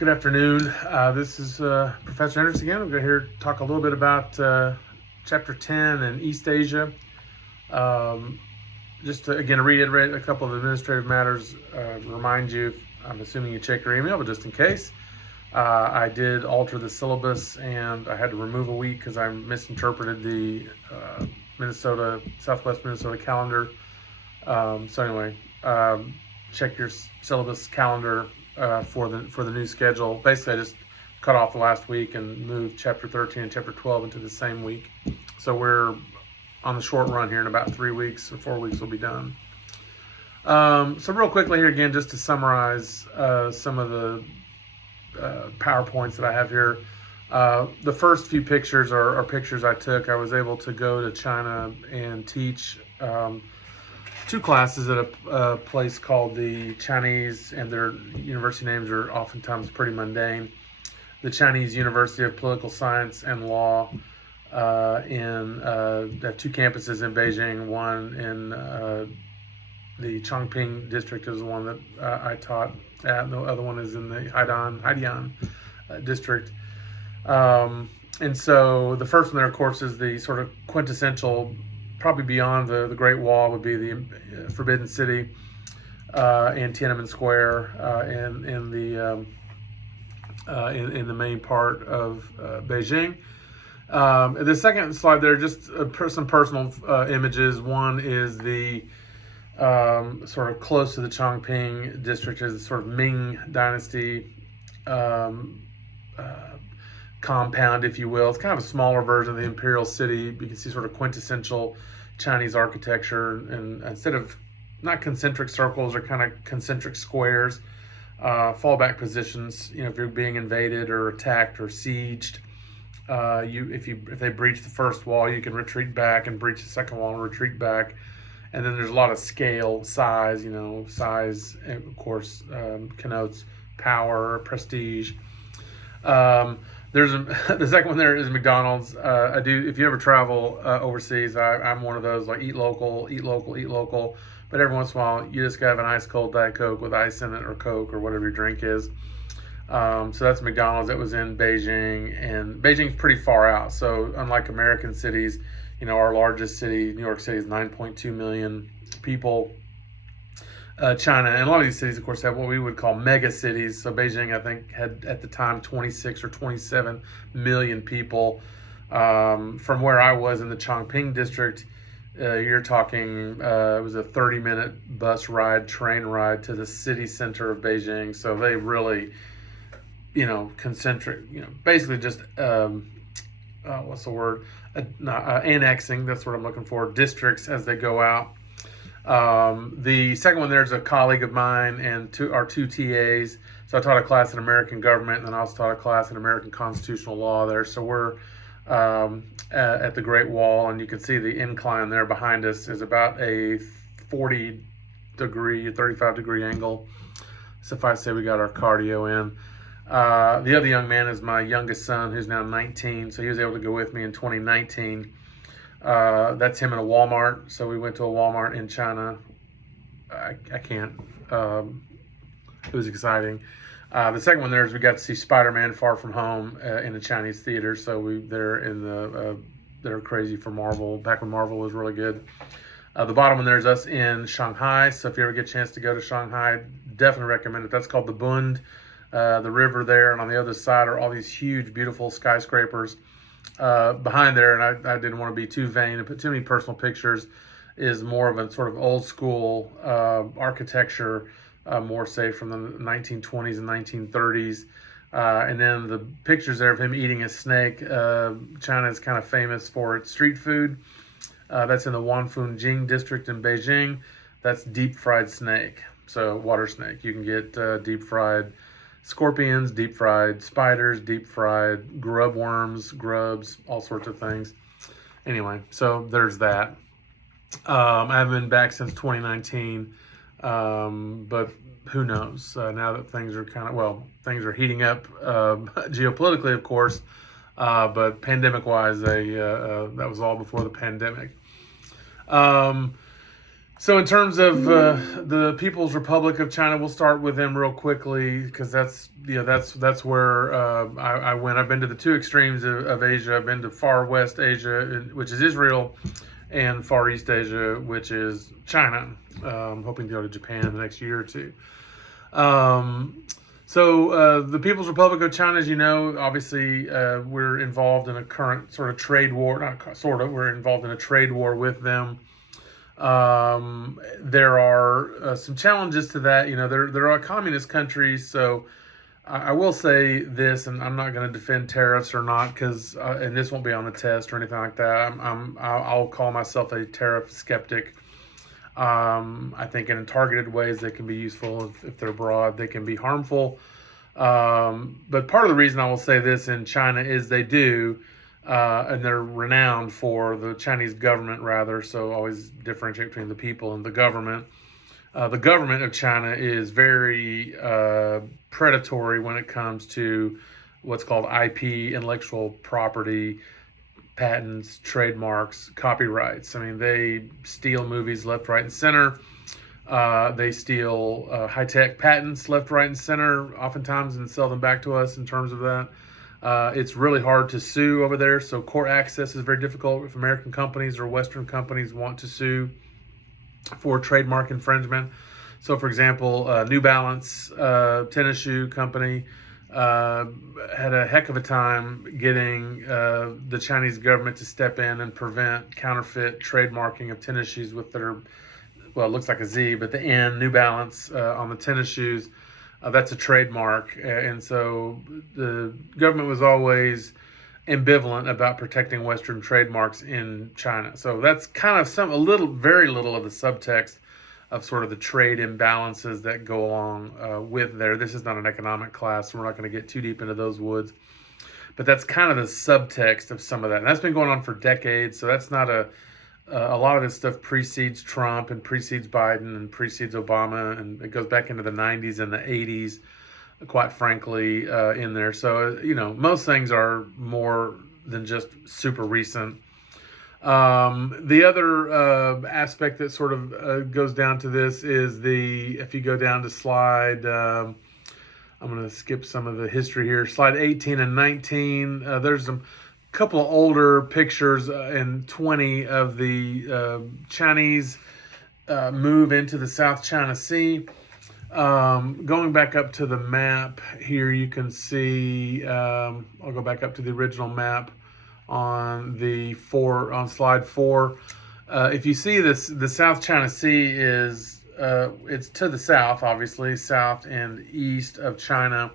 Good afternoon. This is Professor Anderson again. I'm going to here talk a little bit about Chapter 10 and East Asia. Just to, again, reiterate a couple of administrative matters, remind you, I'm assuming you check your email, but just in case, I did alter the syllabus and I had to remove a week because I misinterpreted the Southwest Minnesota calendar. So anyway, check your syllabus calendar for the new schedule. Basically, I just cut off the last week and moved Chapter 13 and Chapter 12 into the same week. So we're on the short run here. In about 3 weeks or 4 weeks, we'll be done. So real quickly here again, just to summarize some of the PowerPoints that I have here. The first few pictures are pictures I took. I was able to go to China and teach 2 classes at a place called the Chinese, and their university names are oftentimes pretty mundane. The Chinese University of Political Science and Law they have 2 campuses in Beijing. One in the Chongping district is the one that I taught at, and the other one is in the Haidian district. And so the first one there, of course, is the sort of quintessential, probably beyond the Great Wall, would be the Forbidden City in Tiananmen Square in the main part of Beijing. The second slide there, just some personal images. One is the sort of close to the Chongping district, is the sort of Ming Dynasty compound, if you will. It's kind of a smaller version of the Imperial City. You can see sort of quintessential Chinese architecture, and instead of not concentric circles, or kind of concentric squares, fallback positions. You know, if you're being invaded or attacked or sieged, if they breach the first wall, you can retreat back and breach the second wall and retreat back. And then there's a lot of scale, size. You know, size, of course, connotes power, prestige. The second one there is McDonald's. If you ever travel overseas, I'm one of those, like, eat local. But every once in a while, you just gotta have an ice cold Diet Coke with ice in it, or Coke, or whatever your drink is. So that's McDonald's. That was in Beijing, and Beijing's pretty far out. So unlike American cities, you know, our largest city, New York City, is 9.2 million people. China, and a lot of these cities, of course, have what we would call mega cities. So Beijing, I think, had at the time 26 or 27 million people. From where I was in the Chongping district, you're talking, it was a 30-minute train ride to the city center of Beijing. So they really, you know, concentric, you know, basically just, what's the word? Annexing, that's what I'm looking for, districts as they go out. The second one, there's a colleague of mine and our 2 TAs. So I taught a class in American government, and then I also taught a class in American constitutional law there. So we're at the Great Wall, and you can see the incline there behind us is about a 35-degree angle. Suffice to say, we got our cardio in. The other young man is my youngest son, who's now 19. So he was able to go with me in 2019. That's him in a Walmart. So we went to a Walmart in China. I can't. It was exciting. The second one there is we got to see Spider-Man: Far From Home in a Chinese theater. So they're crazy for Marvel. Back when Marvel was really good. The bottom one there is us in Shanghai. So if you ever get a chance to go to Shanghai, definitely recommend it. That's called the Bund, the river there, and on the other side are all these huge, beautiful skyscrapers. Behind there, and I didn't want to be too vain and put too many personal pictures, is more of a sort of old school architecture, more say from the 1920s and 1930s. And then the pictures there of him eating a snake. China is kind of famous for its street food. That's in the Wanfunjing district in Beijing. That's deep fried snake, so water snake. You can get deep fried scorpions, deep fried spiders, deep fried grubs, all sorts of things. Anyway, so there's that. I haven't been back since 2019, but who knows? Now that things are heating up geopolitically, of course, but pandemic-wise, that was all before the pandemic. So in terms of the People's Republic of China, we'll start with them real quickly because that's where I went. I've been to the two extremes of Asia. I've been to far West Asia, which is Israel, and Far East Asia, which is China. Hoping to go to Japan in the next year or two. So the People's Republic of China, as you know, obviously we're involved in a current sort of trade war. Not sort of, we're involved in a trade war with them. There are some challenges to that. You know, there are communist countries, so I will say this, and I'm not going to defend tariffs or not, because and this won't be on the test or anything like that. I'll call myself a tariff skeptic. I think in targeted ways they can be useful. If they're broad, they can be harmful. But part of the reason I will say this in China is they do, and they're renowned for the Chinese government, rather. So always differentiate between the people and the government. The government of China is very predatory when it comes to what's called IP, intellectual property, patents, trademarks, copyrights. I mean, they steal movies left, right, and center. They steal high-tech patents left, right, and center, oftentimes, and sell them back to us in terms of that. It's really hard to sue over there, so court access is very difficult if American companies or Western companies want to sue for trademark infringement. So, for example, New Balance tennis shoe company had a heck of a time getting the Chinese government to step in and prevent counterfeit trademarking of tennis shoes with their, well, it looks like a Z, but the N, New Balance, on the tennis shoes, that's a trademark. And so the government was always ambivalent about protecting Western trademarks in China. So that's kind of very little of the subtext of sort of the trade imbalances that go along with there. This is not an economic class, so we're not going to get too deep into those woods. But that's kind of the subtext of some of that. And that's been going on for decades, so that's not a lot of this stuff precedes Trump and precedes Biden and precedes Obama, and it goes back into the 90s and the 80s, quite frankly, in there. So, you know, most things are more than just super recent. The other aspect that sort of goes down to this is if you go down to slide, I'm going to skip some of the history here, slide 18 and 19, there's a couple of older pictures and 20 of the Chinese move into the South China Sea. Going back up to the map here, you can see, I'll go back up to the original map on slide 4. If you see this, the South China Sea is, it's to the south, obviously, south and east of China.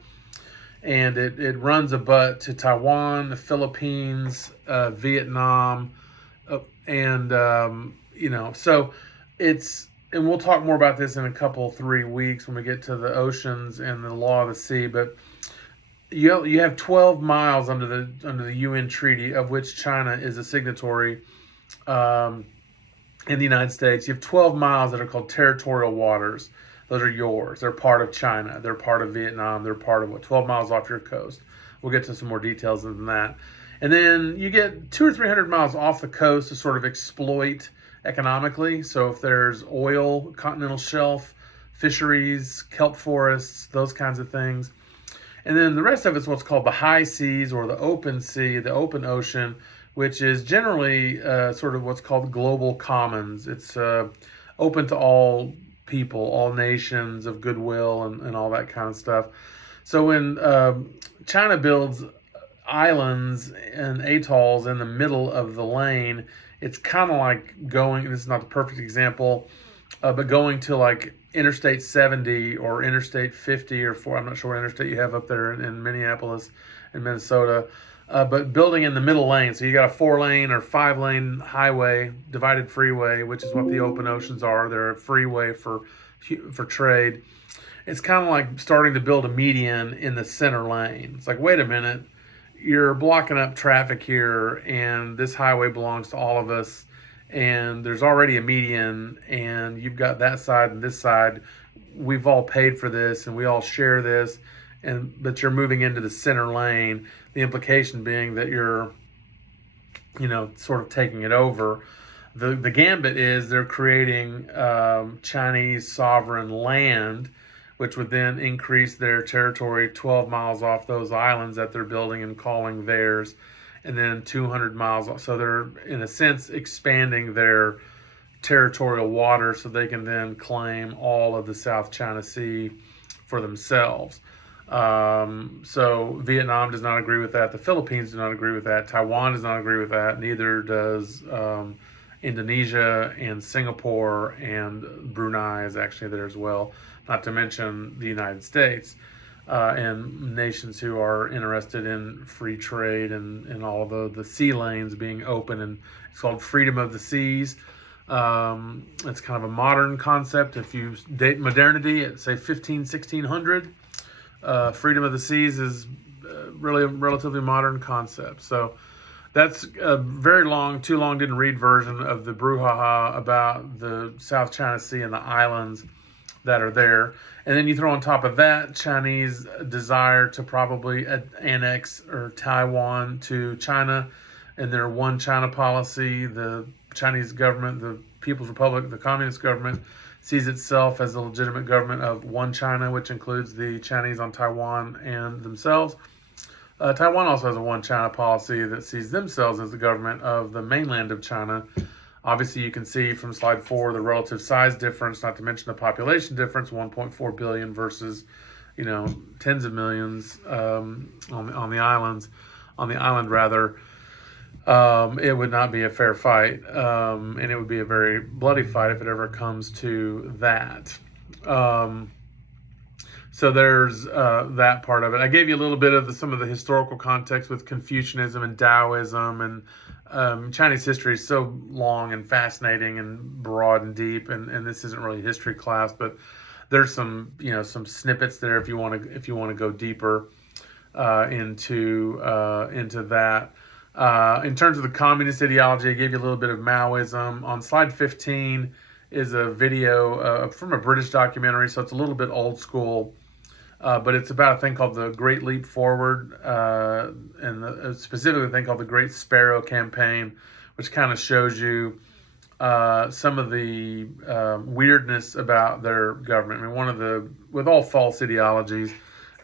And it runs a butt to Taiwan, the Philippines, Vietnam, and, so and we'll talk more about this in a couple, 3 weeks when we get to the oceans and the law of the sea. But you have 12 miles under the UN treaty, of which China is a signatory, in the United States. You have 12 miles that are called territorial waters. Those are yours. They're part of China. They're part of Vietnam. They're part of 12 miles off your coast. We'll get to some more details than that. And then you get 200 or 300 miles off the coast to sort of exploit economically. So if there's oil, continental shelf, fisheries, kelp forests, those kinds of things. And then the rest of it's what's called the high seas, or the open sea, the open ocean, which is generally sort of what's called global commons. It's open to all people, all nations of goodwill, and all that kind of stuff. So when China builds islands and atolls in the middle of the lane, it's kind of like this is not the perfect example, but going to like Interstate 70 or Interstate 50 or 4, I'm not sure what interstate you have up there in Minneapolis and Minnesota, but building in the middle lane. So you got a 4-lane or 5-lane highway, divided freeway, which is what the open oceans are. They're a freeway for trade. It's kind of like starting to build a median in the center lane. It's like, wait a minute, you're blocking up traffic here, and this highway belongs to all of us, and there's already a median, and you've got that side and this side. We've all paid for this, and we all share this, but you're moving into the center lane. The implication being that you're, sort of taking it over. The gambit is they're creating Chinese sovereign land, which would then increase their territory 12 miles off those islands that they're building and calling theirs, and then 200 miles off. So they're, in a sense, expanding their territorial water so they can then claim all of the South China Sea for themselves. So Vietnam does not agree with that. The Philippines do not agree with that. Taiwan does not agree with that. Neither does Indonesia, and Singapore, and Brunei is actually there as well. Not to mention the United States and nations who are interested in free trade and all of the sea lanes being open. And it's called freedom of the seas. It's kind of a modern concept. If you date modernity at, say, 1600, freedom of the seas is really a relatively modern concept. So that's a very long, too long didn't read version of the brouhaha about the South China Sea and the islands that are there. And then you throw on top of that Chinese desire to probably annex or Taiwan to China and their one China policy. The Chinese government, the People's Republic, the Communist government, sees itself as the legitimate government of one China, which includes the Chinese on Taiwan and themselves. Taiwan also has a one China policy that sees themselves as the government of the mainland of China. Obviously, you can see from slide 4 the relative size difference, not to mention the population difference, 1.4 billion versus, tens of millions on the islands. On the island, rather, it would not be a fair fight, and it would be a very bloody fight if it ever comes to that. So there's that part of it. I gave you a little bit of some of the historical context with Confucianism and Taoism, and Chinese history is so long and fascinating and broad and deep. And this isn't really a history class, but there's some snippets there if you want to go deeper into that. In terms of the communist ideology, I gave you a little bit of Maoism. On slide 15 is a video from a British documentary, so it's a little bit old school. But it's about a thing called the Great Leap Forward, and specifically a thing called the Great Sparrow Campaign, which kind of shows you some of the weirdness about their government. I mean, with all false ideologies,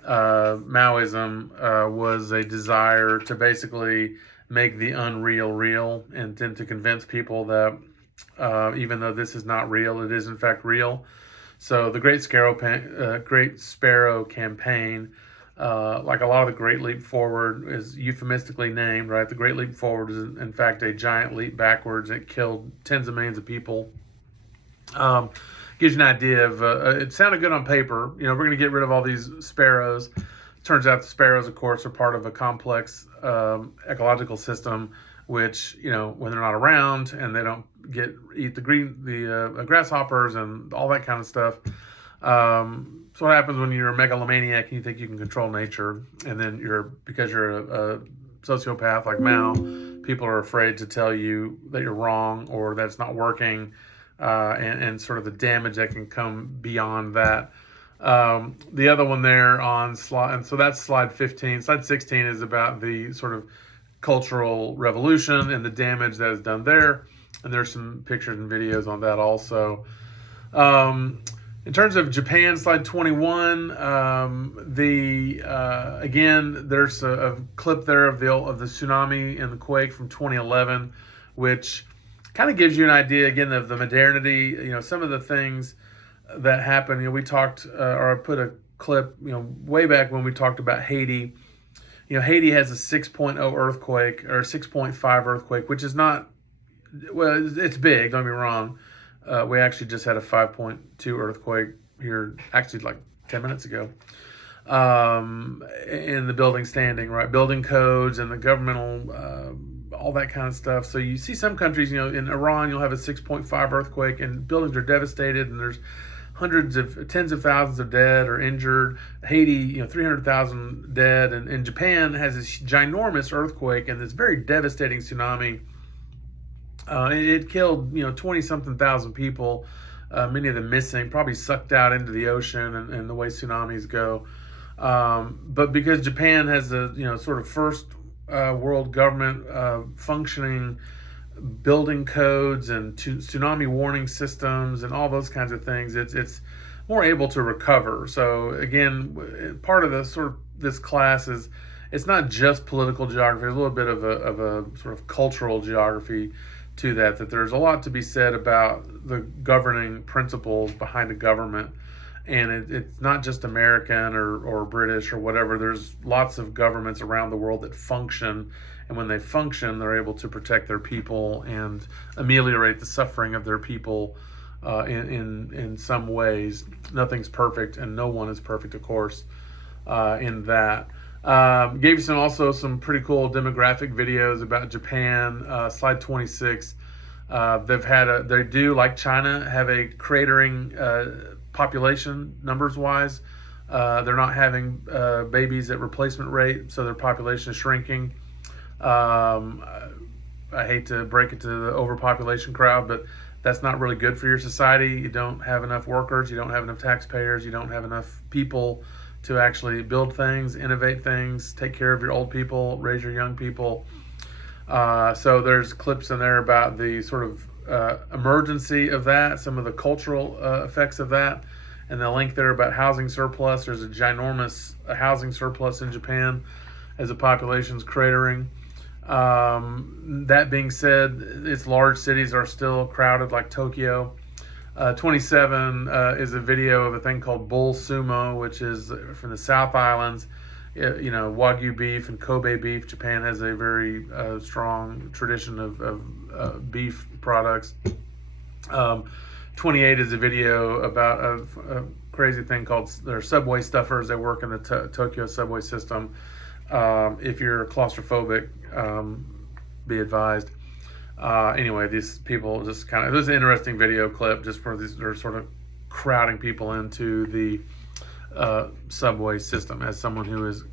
Maoism was a desire to basically make the unreal real, and then to convince people that even though this is not real, it is in fact real. So the Great Sparrow Campaign, like a lot of the Great Leap Forward, is euphemistically named, right? The Great Leap Forward is in fact a giant leap backwards. It killed tens of millions of people. Gives you an idea of, it sounded good on paper. We're going to get rid of all these sparrows. Turns out the sparrows, of course, are part of a complex ecological system, which, when they're not around and they don't eat the grasshoppers and all that kind of stuff. So what happens when you're a megalomaniac and you think you can control nature, and then because you're a sociopath like Mao, people are afraid to tell you that you're wrong or that it's not working, and sort of the damage that can come beyond that. The other one there on slide, and so that's slide 15. Slide 16 is about the sort of Cultural Revolution and the damage that is done there. And there's some pictures and videos on that also. In terms of Japan, slide 21, again, there's a clip there of the tsunami and the quake from 2011, which kind of gives you an idea, again, of the modernity, some of the things that happened. We talked, or I put a clip, way back when we talked about Haiti. Haiti has a 6.0 earthquake, or 6.5 earthquake, which is not, well, it's big, don't get me wrong. We actually just had a 5.2 earthquake here, actually like 10 minutes ago, in the building standing, right? Building codes and the governmental, all that kind of stuff. So you see some countries, in Iran, you'll have a 6.5 earthquake and buildings are devastated and there's tens of thousands of dead or injured. Haiti, 300,000 dead. And Japan has this ginormous earthquake and this very devastating tsunami. It killed, 20-something thousand people, many of them missing, probably sucked out into the ocean and the way tsunamis go. But because Japan has the, sort of first world government functioning building codes and tsunami warning systems and all those kinds of things, it's more able to recover. So again, part of the sort of this class is it's not just political geography. There's a little bit of a sort of cultural geography to that there's a lot to be said about the governing principles behind a government. And it's not just American or British or whatever. There's lots of governments around the world that function. And when they function, they're able to protect their people and ameliorate the suffering of their people in some ways. Nothing's perfect, and no one is perfect, of course, in that. Gave you also some pretty cool demographic videos about Japan. Slide 26. They do, like China, have a cratering population numbers wise. They're not having babies at replacement rate, so their population is shrinking. I hate to break it to the overpopulation crowd, but that's not really good for your society. You don't have enough workers, you don't have enough taxpayers, you don't have enough people to actually build things, innovate things, take care of your old people, raise your young people. So there's clips in there about the sort of emergency of that, some of the cultural effects of that, and the link there about housing surplus. There's a ginormous housing surplus in Japan as the population's cratering. That being said, its large cities are still crowded, like Tokyo. 27 is a video of a thing called Bull Sumo, which is from the South Islands. Wagyu beef and Kobe beef. Japan has a very strong tradition of beef products. 28 is a video about a crazy thing called their subway stuffers. They work in the Tokyo subway system. If you're claustrophobic, be advised. Anyway, these people just kind of, it was an interesting video clip just for these, they're sort of crowding people into the subway system. As someone who is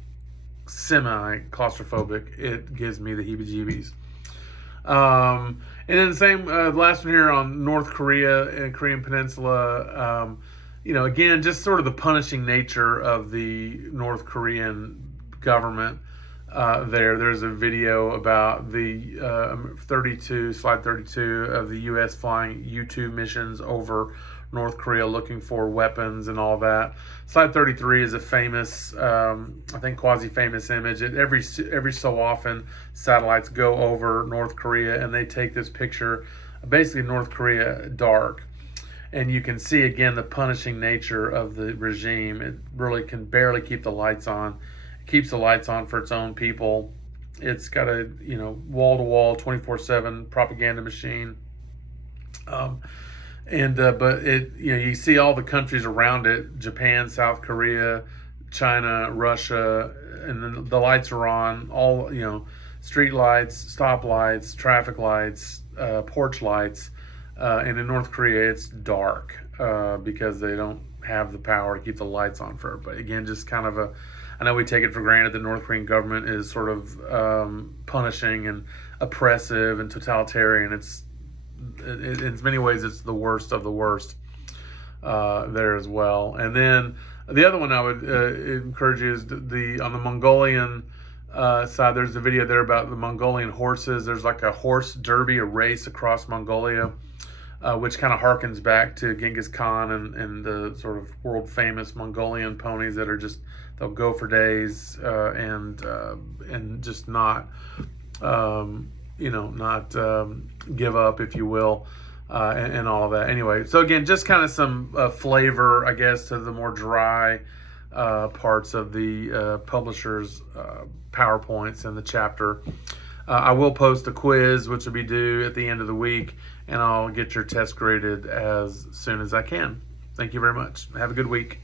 semi-claustrophobic, it gives me the heebie-jeebies. And then the same, last one here on North Korea and Korean Peninsula. Again, just sort of the punishing nature of the North Korean government. There's a video about the slide 32 of the U.S. flying U-2 missions over North Korea looking for weapons and all that. Slide 33 is a famous, I think quasi-famous image. Every so often, satellites go over North Korea and they take this picture, basically North Korea dark. And you can see again the punishing nature of the regime. It really can barely keep the lights on. Keeps the lights on for its own people. It's got a wall-to-wall 24/7 propaganda machine. But it you see all the countries around it: Japan, South Korea, China, Russia, and then the lights are on. All street lights, stop lights, traffic lights, porch lights. And in North Korea, it's dark because they don't have the power to keep the lights on for everybody. Again, just kind of I know we take it for granted the North Korean government is sort of punishing and oppressive and totalitarian. In many ways, it's the worst of the worst there as well. And then the other one I would encourage you is on the Mongolian side. There's a video there about the Mongolian horses. There's like a horse derby, a race across Mongolia, which kind of harkens back to Genghis Khan and the sort of world famous Mongolian ponies that are just, they'll go for days and just not give up, if you will, and all of that. Anyway, so again, just kind of some flavor, I guess, to the more dry parts of the publisher's PowerPoints and the chapter. I will post a quiz, which will be due at the end of the week, and I'll get your test graded as soon as I can. Thank you very much. Have a good week.